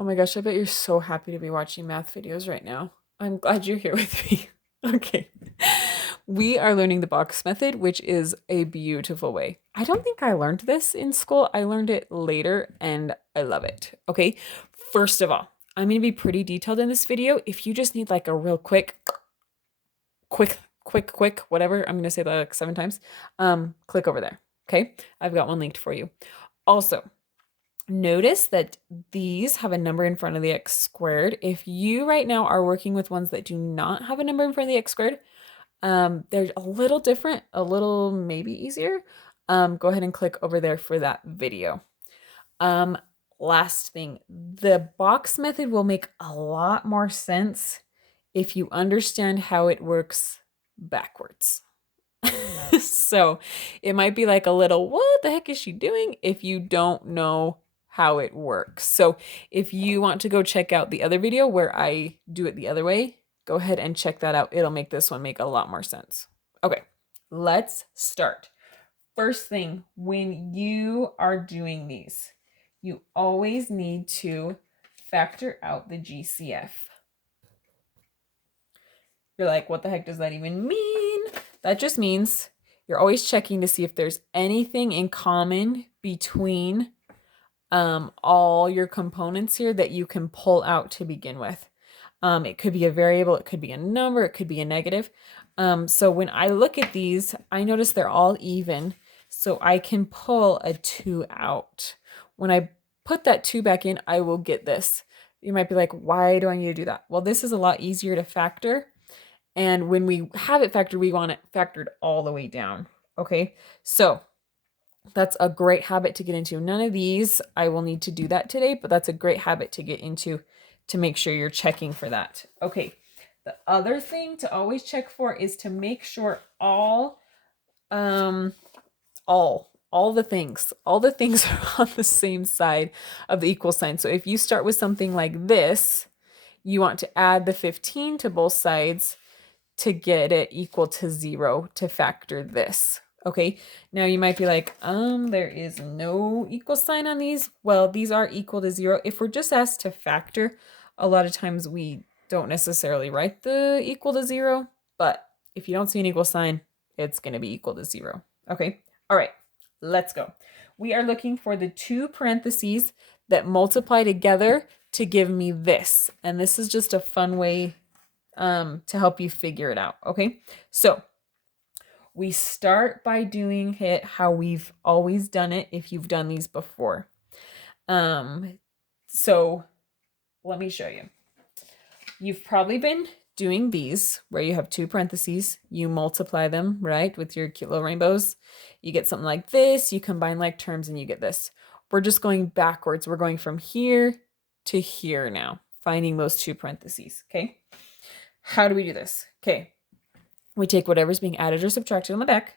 Oh my gosh, I bet you're so happy to be watching math videos right now. I'm glad you're here with me. Okay. We are learning the box method, which is a beautiful way. I don't think I learned this in school. I learned it later and I love it. Okay. First of all, I'm going to be pretty detailed in this video. If you just need like a real quick, whatever, I'm going to say that like 7 times, click over there. Okay. I've got one linked for you. Also, notice that these have a number in front of the x squared. If you right now are working with ones that do not have a number in front of the x squared, they're a little different, a little maybe easier. Go ahead and click over there for that video. Um, Last thing, the box method will make a lot more sense if you understand how it works backwards. So it might be like a little, what the heck is she doing if you don't know how it works? So if you want to go check out the other video where I do it the other way, go ahead and check that out. It'll make this one make a lot more sense. Okay, let's start. First thing, when you are doing these, you always need to factor out the GCF. You're like, what the heck does that even mean? That just means you're always checking to see if there's anything in common between all your components here that you can pull out to begin with. It could be a variable, it could be a number, it could be a negative. So when I look at these, I notice they're all even. So I can pull a 2 out. When I put that 2 back in, I will get this. You might be like, why do I need to do that? Well, this is a lot easier to factor. And when we have it factored, we want it factored all the way down. Okay, so that's a great habit to get into. None of these I will need to do that today, but that's a great habit to get into to make sure you're checking for that. Okay, the other thing to always check for is to make sure all the things are on the same side of the equal sign. So if you start with something like this, you want to add the 15 to both sides to get it equal to 0 to factor this. Okay, now you might be like, there is no equal sign on these. Well, these are equal to 0. If we're just asked to factor, a lot of times we don't necessarily write the equal to 0, but if you don't see an equal sign, it's going to be equal to 0. Okay, all right, let's go. We are looking for the two parentheses that multiply together to give me this. And this is just a fun way to help you figure it out. Okay, so we start by doing it how we've always done it if you've done these before. So let me show you. You've probably been doing these where you have two parentheses, you multiply them, right, with your cute little rainbows. You get something like this, you combine like terms and you get this. We're just going backwards. We're going from here to here now, finding those two parentheses, okay? How do we do this? Okay, we take whatever's being added or subtracted on the back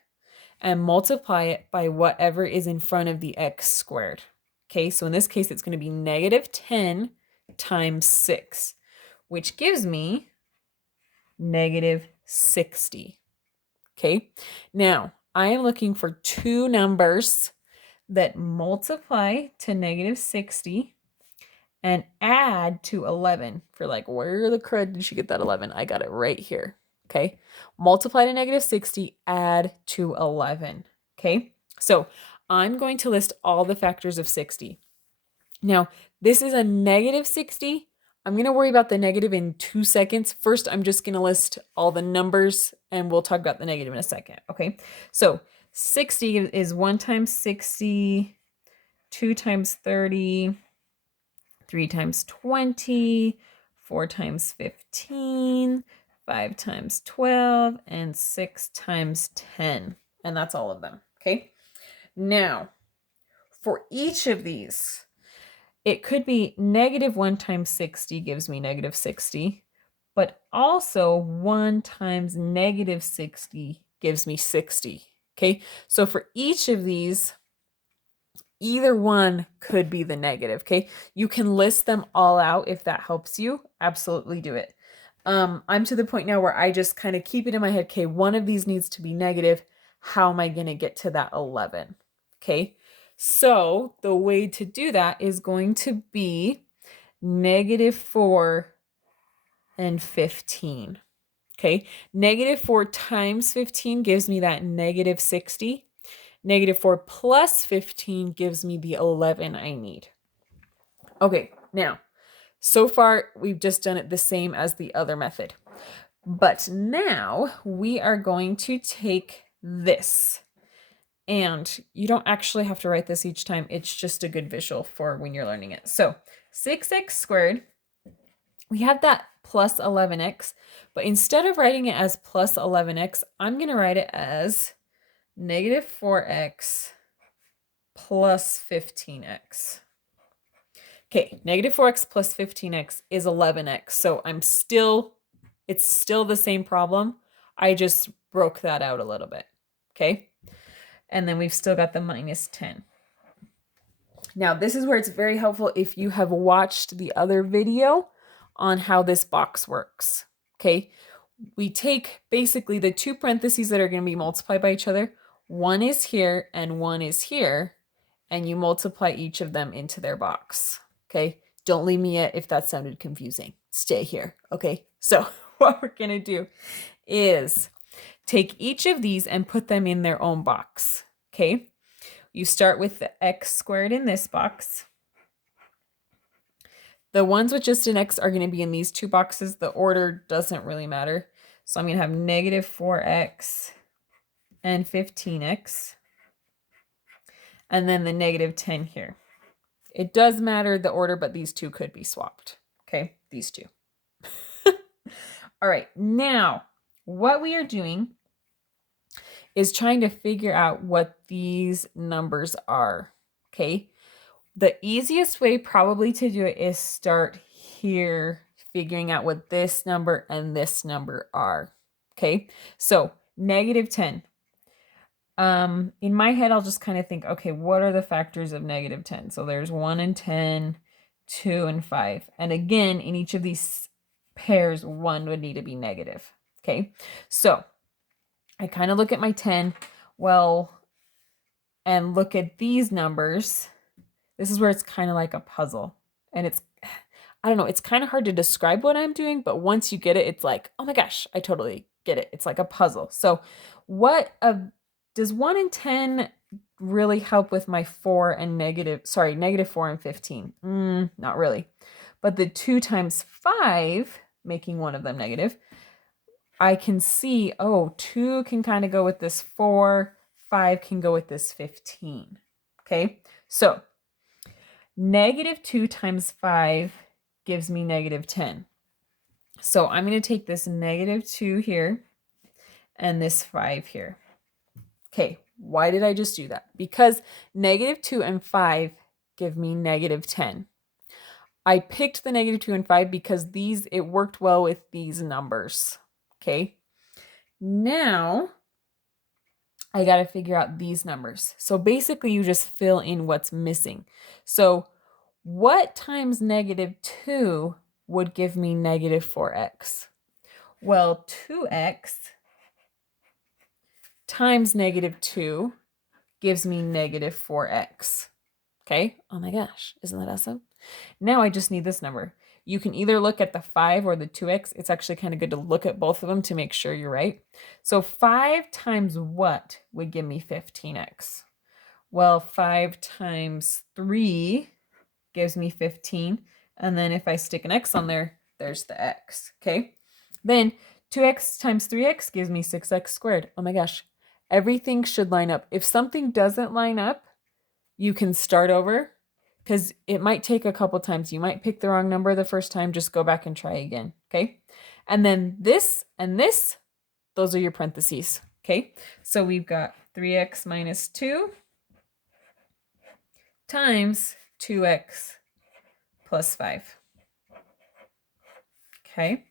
and multiply it by whatever is in front of the x squared. Okay, so in this case, it's going to be negative 10 times 6, which gives me negative 60. Okay, now I am looking for two numbers that multiply to negative 60 and add to 11. For like, where the crud did she get that 11? I got it right here. Okay, multiply to negative 60, add to 11. Okay, so I'm going to list all the factors of 60. Now, this is a negative 60. I'm going to worry about the negative in 2 seconds. First, I'm just going to list all the numbers and we'll talk about the negative in a second. Okay, so 60 is 1 times 60, 2 times 30, 3 times 20, 4 times 15, 5 times 12, and 6 times 10. And that's all of them, okay? Now, for each of these, it could be negative 1 times 60 gives me negative 60, but also 1 times negative 60 gives me 60, okay? So for each of these, either one could be the negative, okay? You can list them all out if that helps you. Absolutely do it. I'm to the point now where I just kind of keep it in my head, okay, one of these needs to be negative. How am I going to get to that 11? Okay, so the way to do that is going to be -4 and 15. Okay, -4 times 15 gives me that -60. -4 plus 15 gives me the 11 I need. Okay, now, so far we've just done it the same as the other method. But now we are going to take this. And you don't actually have to write this each time. It's just a good visual for when you're learning it. So 6x squared, we have that plus 11x, but instead of writing it as plus 11x, I'm going to write it as -4x plus 15x. Okay, -4x plus 15x is 11x. So it's still the same problem. I just broke that out a little bit. Okay. And then we've still got the -10. Now, this is where it's very helpful if you have watched the other video on how this box works. Okay. We take basically the two parentheses that are going to be multiplied by each other. One is here and one is here. And you multiply each of them into their box. Okay. Don't leave me yet if that sounded confusing. Stay here. Okay. So what we're going to do is take each of these and put them in their own box. Okay. You start with the x squared in this box. The ones with just an x are going to be in these two boxes. The order doesn't really matter. So I'm going to have -4x and 15x. And then the -10 here. It does matter the order, but these two could be swapped. Okay, these two. All right, now what we are doing is trying to figure out what these numbers are. Okay, the easiest way probably to do it is start here, figuring out what this number and this number are. Okay, so -10. In my head, I'll just kind of think, okay, what are the factors of -10? So there's 1 and 10, 2 and 5. And again, in each of these pairs, 1 would need to be negative. Okay, so I kind of look at my 10, and look at these numbers. This is where it's kind of like a puzzle. And I don't know, it's kind of hard to describe what I'm doing, but once you get it, it's like, oh my gosh, I totally get it. It's like a puzzle. So does 1 and 10 really help with my -4 and 15? Not really. But the 2 times 5, making one of them negative, I can see, 2 can kind of go with this 4, 5 can go with this 15. Okay, so -2 times 5 gives me -10. So I'm going to take this -2 here and this 5 here. Okay, why did I just do that? Because -2 and 5 give me -10. I picked the -2 and 5 because it worked well with these numbers. Okay, now I got to figure out these numbers. So basically you just fill in what's missing. So what times -2 would give me -4x? Well, 2x times -2 gives me -4x. Okay. Oh my gosh. Isn't that awesome? Now I just need this number. You can either look at the 5 or the 2x. It's actually kind of good to look at both of them to make sure you're right. So 5 times what would give me 15x? Well, 5 times 3 gives me 15. And then if I stick an x on there, there's the x. Okay. Then 2x times 3x gives me 6x squared. Oh my gosh. Everything should line up. If something doesn't line up, you can start over because it might take a couple times. You might pick the wrong number the first time. Just go back and try again. Okay. And then this and this, those are your parentheses. Okay. So we've got 3x minus 2 times 2x plus 5. Okay.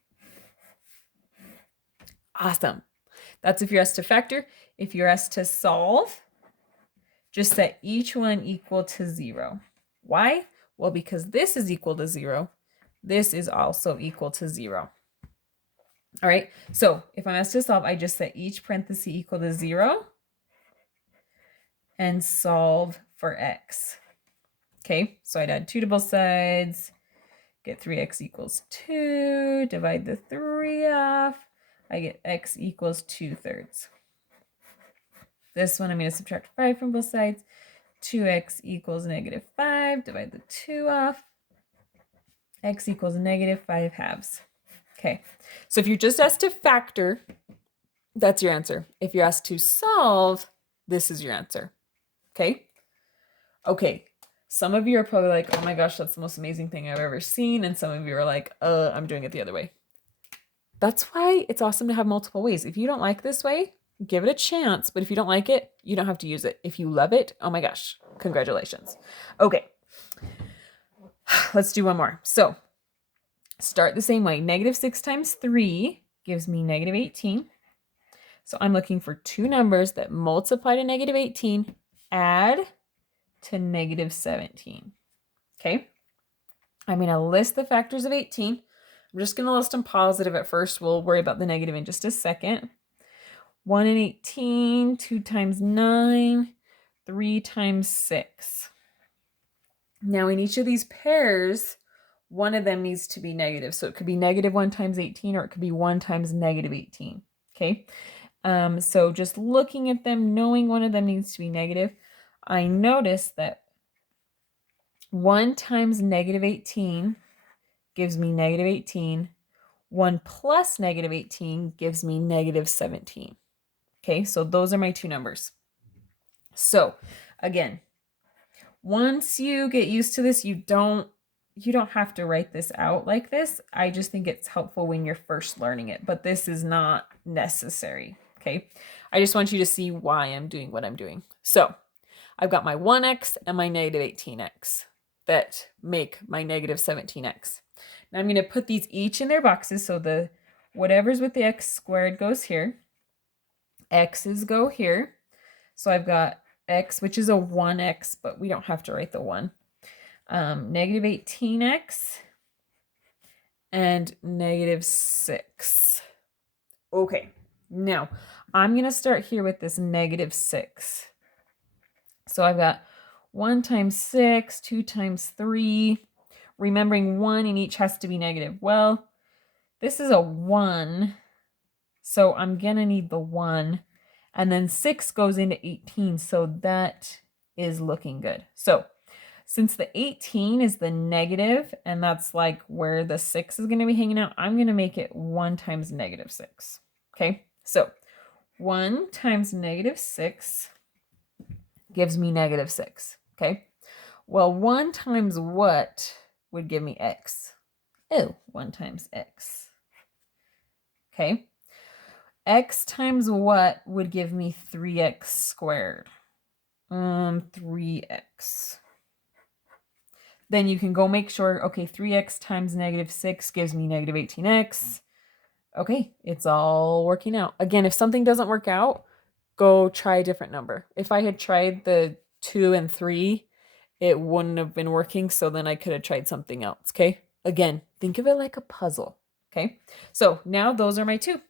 Awesome. That's if you're asked to factor. If you're asked to solve, just set each one equal to 0. Why? Well, because this is equal to 0. This is also equal to 0. All right. So if I'm asked to solve, I just set each parenthesis equal to 0 and solve for x. Okay. So I'd add 2 to both sides. get 3x equals 2, divide the 3 off, I get x equals 2/3. This one I'm going to subtract 5 from both sides. 2x equals -5, divide the 2 off, x equals -5/2. Okay, so if you're just asked to factor, that's your answer. If you're asked to solve, this is your answer. Okay? Okay, some of you are probably like, oh my gosh, that's the most amazing thing I've ever seen. And some of you are like, I'm doing it the other way. That's why it's awesome to have multiple ways. If you don't like this way, give it a chance. But if you don't like it, you don't have to use it. If you love it, oh my gosh, congratulations. Okay, let's do one more. So start the same way. -6 times 3 gives me -18. So I'm looking for two numbers that multiply to -18, add to -17. Okay. I'm going to list the factors of 18. I'm just going to list them positive at first. We'll worry about the negative in just a second. 1 and 18, 2 times 9, 3 times 6. Now in each of these pairs, one of them needs to be negative. So it could be -1 times 18, or it could be 1 times -18. Okay. So just looking at them, knowing one of them needs to be negative, I notice that 1 times -18 gives me -18. 1 plus -18 gives me -17. Okay, so those are my two numbers. So again, once you get used to this, you don't have to write this out like this. I just think it's helpful when you're first learning it, but this is not necessary. Okay, I just want you to see why I'm doing what I'm doing. So I've got my 1x and my -18x that make my -17x. Now I'm going to put these each in their boxes. So the whatever's with the x squared goes here. X's go here. So I've got x, which is a 1x, but we don't have to write the 1. -18x and -6. Okay, now I'm going to start here with this -6. So I've got 1 times 6, 2 times 3. Remembering 1 in each has to be negative. Well, this is a 1, so I'm going to need the 1. And then 6 goes into 18, so that is looking good. So since the 18 is the negative, and that's like where the 6 is going to be hanging out, I'm going to make it 1 times -6. Okay, so 1 times -6 gives me -6. Okay, well, 1 times what would give me x? Oh, 1 times x. Okay. X times what would give me 3x squared? 3x. Then you can go make sure, okay, 3x times -6 gives me -18x. Okay, it's all working out. Again, if something doesn't work out, go try a different number. If I had tried the 2 and 3, it wouldn't have been working, so then I could have tried something else, okay? Again, think of it like a puzzle, okay? So now those are my two.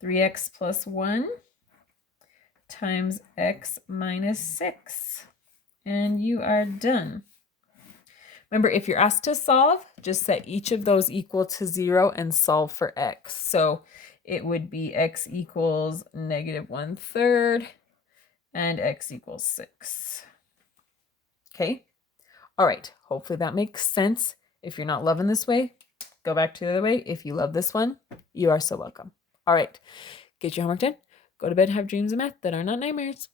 3x plus 1 times x minus 6. And you are done. Remember, if you're asked to solve, just set each of those equal to 0 and solve for x. So it would be x equals -1/3 and x equals 6. Okay? All right. Hopefully that makes sense. If you're not loving this way, go back to the other way. If you love this one, you are so welcome. All right. Get your homework done. Go to bed, have dreams of math that are not nightmares.